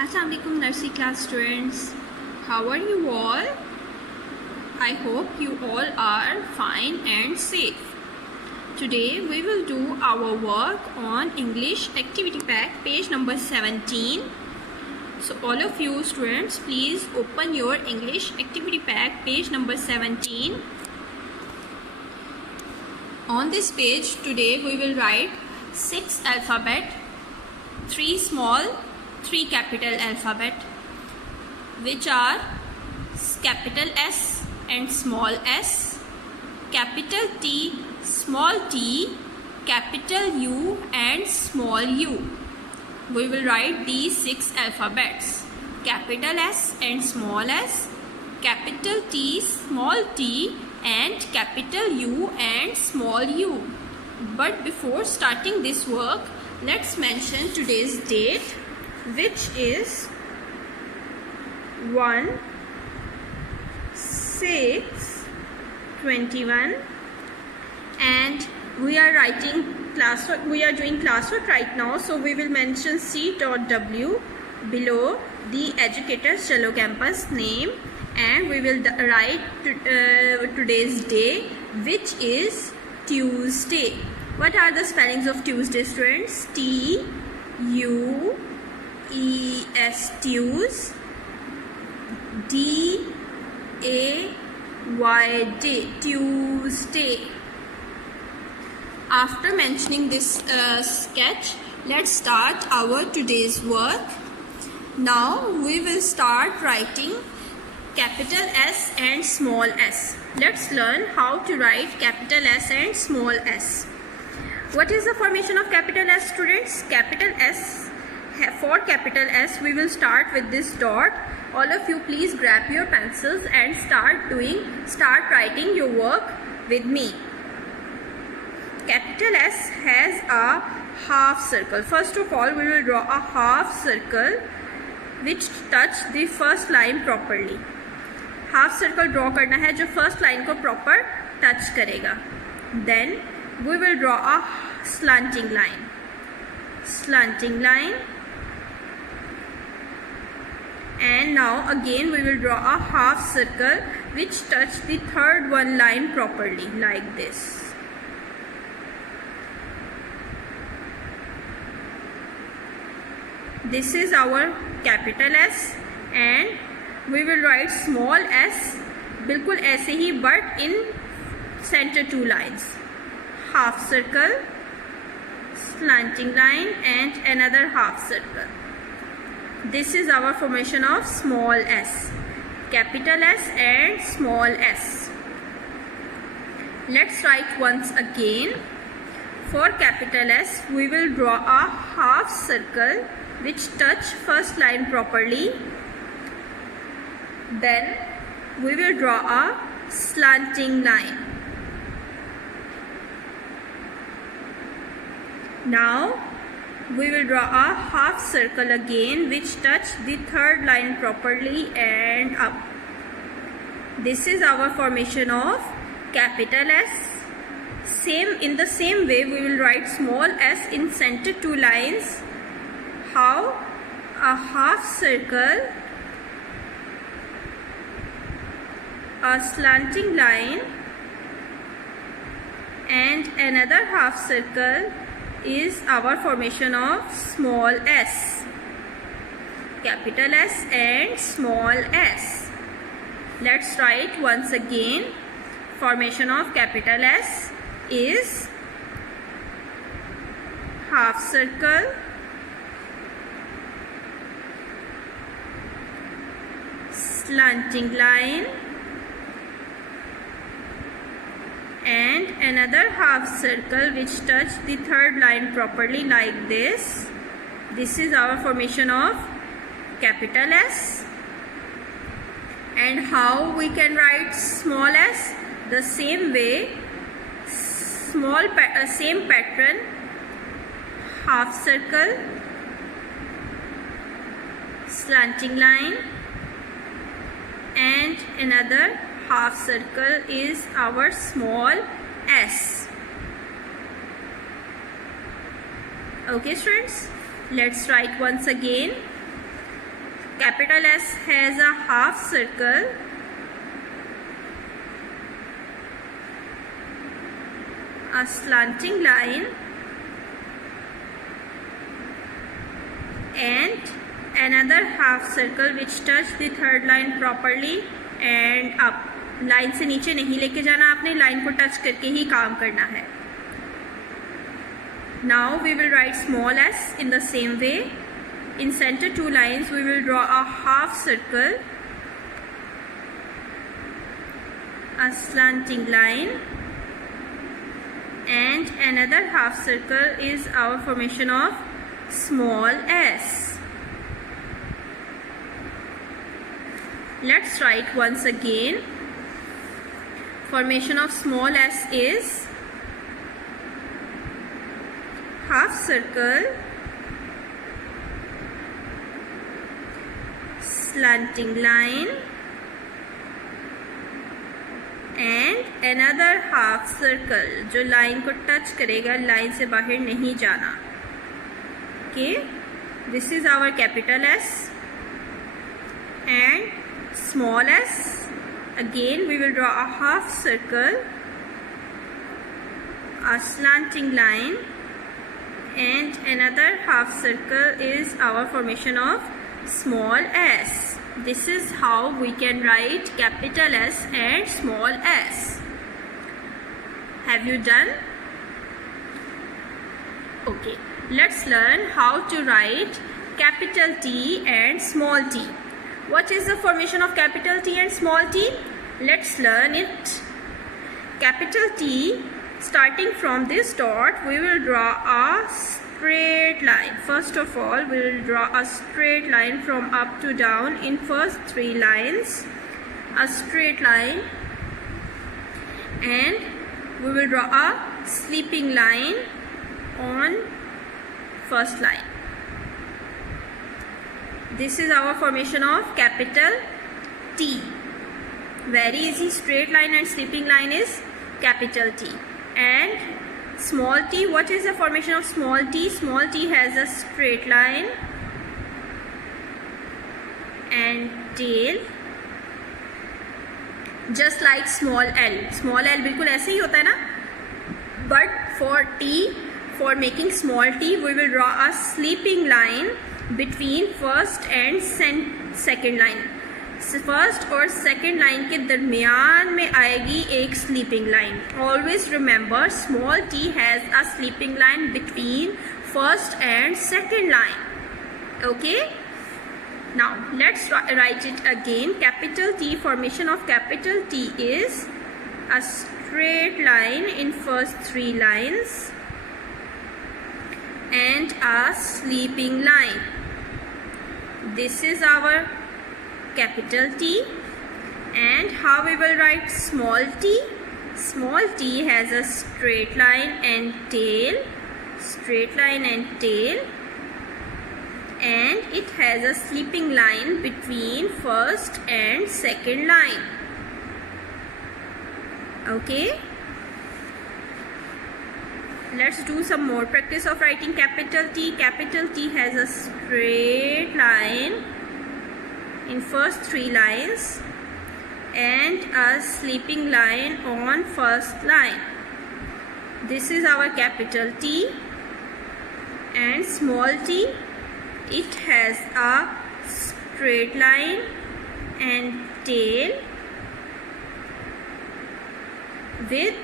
Assalamu alaikum nursery class students. How are you all? I hope you all are fine and safe. Today we will do our work on English activity pack page number 17. So all of you students, please open your English activity pack page number 17. On this page today we will write 6 alphabet, 3 small, 3 capital alphabet, which are capital S and small s, capital T, small t, capital U and small u. We will write these 6 alphabets: capital S and small s, capital T, small t and capital U and small u. But before starting this work, let's mention today's date, which is 1/6/21, and we are writing classwork. We are doing classwork right now, so we will mention C.W below the educator's Chalo campus name, and we will write today's day, which is Tuesday. What are the spellings of Tuesday, students? T-U-E-S, Tues, D-A-Y, day, Tuesday. After mentioning this sketch, let's start our today's work. Now we will start writing capital S and small s. Let's learn how to write capital S and small s. What is the formation of capital S, students? Capital S, for capital S we will start with this dot. All of you please grab your pencils and start writing your work with me. Capital S has a half circle. First of all, we will draw a half circle which touch the first line properly. Half circle draw करना है जो first line को proper touch करेगा. Then we will draw a slanting line, and now again we will draw a half circle which touch the third one line properly, like this. This is our capital S, and we will write small s बिल्कुल ऐसे ही, but in center 2 lines. Half circle, slanting line and another half circle. This is our formation of small s, capital S and small s. Let's write once again. For capital S, we will draw a half circle which touch first line properly. Then we will draw a slanting line. Now we will draw a half circle again which touch the third line properly and up. This is our formation of capital S. In the same way we will write small s in center 2 lines. How? A half circle, a slanting line and another half circle is our formation of small s, capital S and small s. Let's write once again. Formation of capital S is half circle, slanting line and another half circle which touch the third line properly, like this. This is our formation of capital S. And how we can write small s? The same way, same pattern, half circle, slanting line and another half circle is our small s. Okay students, let's write once again. capital S has a half circle, a slanting line, and another half circle which touch the third line properly and up. Line से नीचे नहीं लेके जाना आपने, line को touch करके ही काम करना है. Now we will write small s in the same way. In center two lines we will draw a half circle, a slanting line, and another half circle is our formation of small s. Let's write once again. Formation of small s is half circle, slanting line, and another half circle जो line को touch करेगा, line से बाहर नहीं जाना. Okay, this is our capital S and small s. Again we will draw a half circle, a slanting line, and another half circle is our formation of small s. This is how we can write capital S and small s. Have you done? Okay, let's learn how to write capital T and small t. What is the formation of capital T and small t? Let's learn it. Capital T, starting from this dot, we will draw a straight line. First of all, we will draw a straight line from up to down in first three lines. A straight line. And we will draw a sleeping line on first line. This is our formation of capital T. Very easy. Straight line and sleeping line is capital T. And small t, what is the formation of small t? Small t has a straight line and tail, just like small l. Small l बिल्कुल ऐसे ही होता है ना. But for t, for making small t, we will draw a sleeping line between first and second line. First और second line के दरमियान में आएगी एक sleeping line. Always remember small T has a sleeping line between first and second line. Okay, now let's write it again. Capital T, formation of capital T is a straight line in first three lines and a sleeping line. This is our capital T. And how we will write small t? Small t has a straight line and tail, straight line and tail, and it has a sleeping line between first and second line. Okay, let's do some more practice of writing capital T. Capital T has a straight line in first three lines and a sleeping line on first line. This is our capital T. And small t, it has a straight line and tail with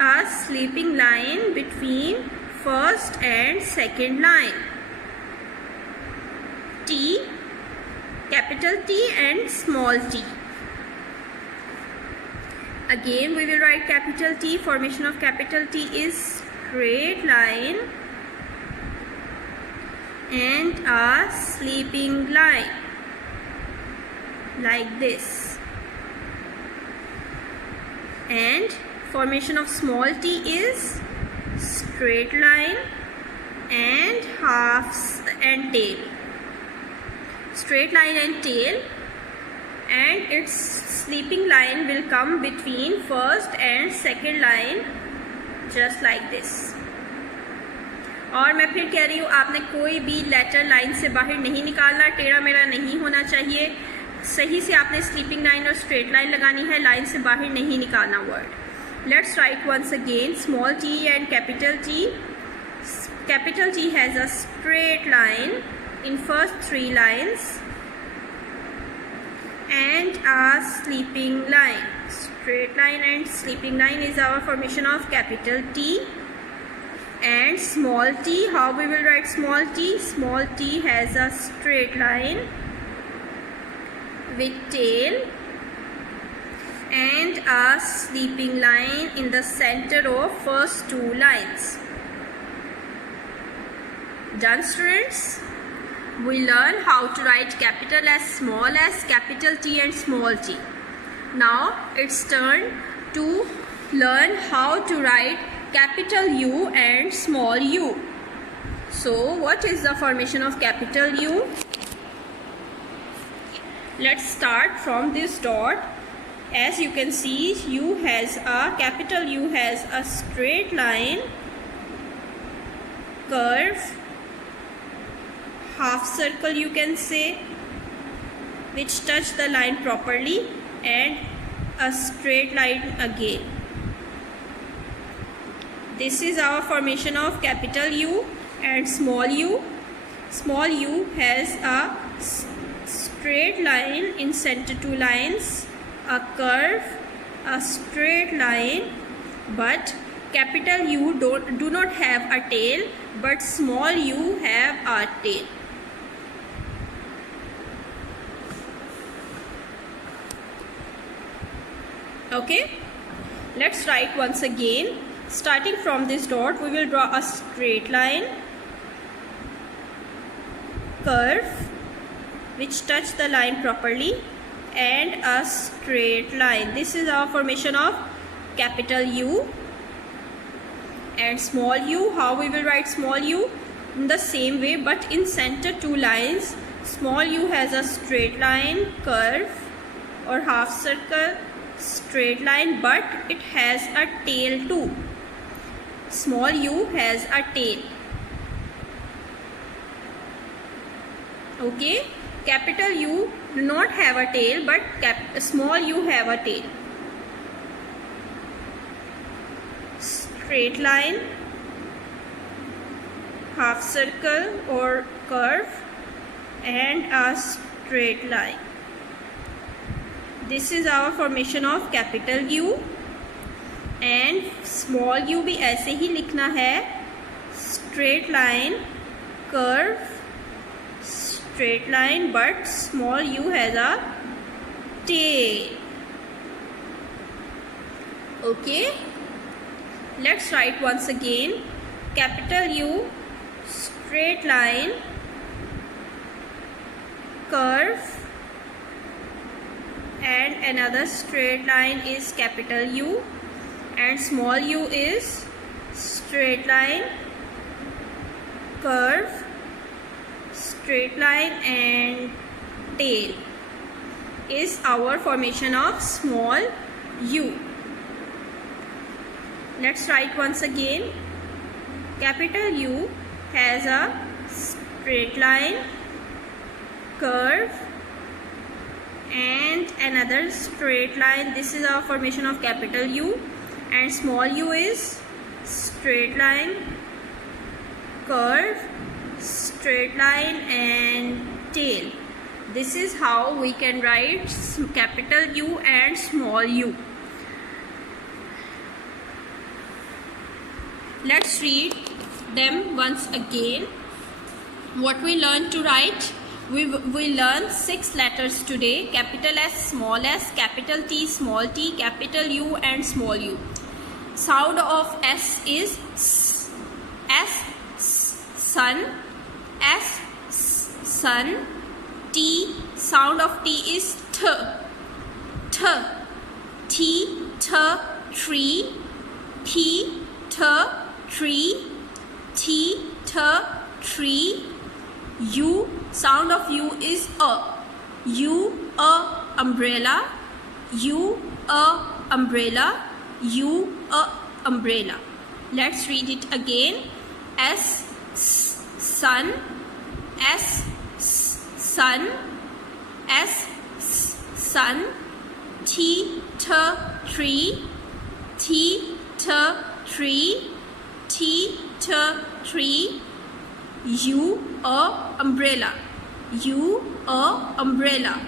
a sleeping line between first and second line. T, capital T and small t. Again we will write capital T. Formation of capital T is straight line and a sleeping line like this. And formation of small t is straight line and halves and tail. Straight line and tail, and its sleeping line will come between first and second line, just like this. और मैं फिर कह रही हूँ, आपने कोई भी letter line से बाहर नहीं निकालना, टेढ़ा मेढ़ा नहीं होना चाहिए, सही से आपने स्लीपिंग लाइन और स्ट्रेट लाइन लगानी है, लाइन से बाहर नहीं निकालना word. Let's write once again small t and capital T. Capital T has a straight line in first 3 lines and a sleeping line. Straight line and sleeping line is our formation of capital T. And small t, how we will write small t? Small t has a straight line with tail and a sleeping line in the center of first 2 lines. Done, students? We learn how to write capital S, small s, capital T and small t. Now it's turn to learn how to write capital U and small u. So what is the formation of capital U? Let's start from this dot. As you can see, capital U has a straight line, curve, half circle you can say, which touch the line properly, and a straight line again. This is our formation of capital U and small u. Small u has a straight line in center 2 lines, a curve, a straight line, but capital U do not have a tail, but small u have a tail. Okay, let's write once again. Starting from this dot, we will draw a straight line, curve which touch the line properly, and a straight line. This is our formation of capital U. And small u, how we will write small u? In the same way, but in center 2 lines. Small u has a straight line, curve or half circle, straight line, but it has a tail too. Small u has a tail. Okay, capital U do not have a tail, but small u have a tail. Straight line, half circle or curve, and a straight line. This is our formation of capital U. And small u भी ऐसे ही लिखना है, straight line, curve, straight line, but small u has a tail. Okay, let's write once again. Capital U, straight line, curve, and another straight line is capital U, and small u is straight line, curve, straight line, and tail is our formation of small u. Let's write once again. Capital U has a straight line, curve, and another straight line. This is our formation of capital U. And small u is straight line, curve, straight line, and tail. This is how we can write capital U and small u. Let's read them once again. What we learned to write? We learned 6 letters today: capital S, small s, capital T, small t, capital U, and small u. Sound of S is S. S, sun. S, sun. T, sound of T is T. T, T, tree. T, tree. T, tree. U, sound of U is A. U, umbrella. U, umbrella. U, umbrella. Let's read it again. S, sun, S sun, S sun, T tree, T tree, T tree, U umbrella, U umbrella,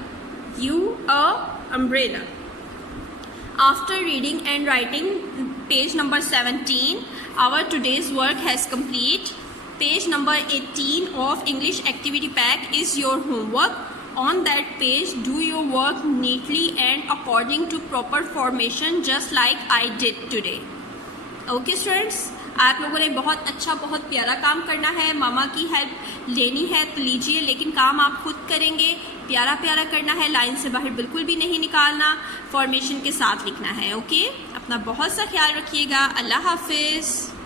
U umbrella. After reading and writing page number 17, our today's work has complete. Page number 18 of English activity pack is your homework. On that page, do your work neatly and according to proper formation, just like I did today. Okay students, आप लोगों ने बहुत अच्छा, बहुत प्यारा काम करना है. मामा की हेल्प लेनी है तो लीजिए, लेकिन काम आप खुद करेंगे. प्यारा प्यारा करना है, लाइन से बाहर बिल्कुल भी नहीं निकालना, फॉर्मेशन के साथ लिखना है. ओके, अपना बहुत सा ख्याल रखिएगा. अल्लाह हाफिज़.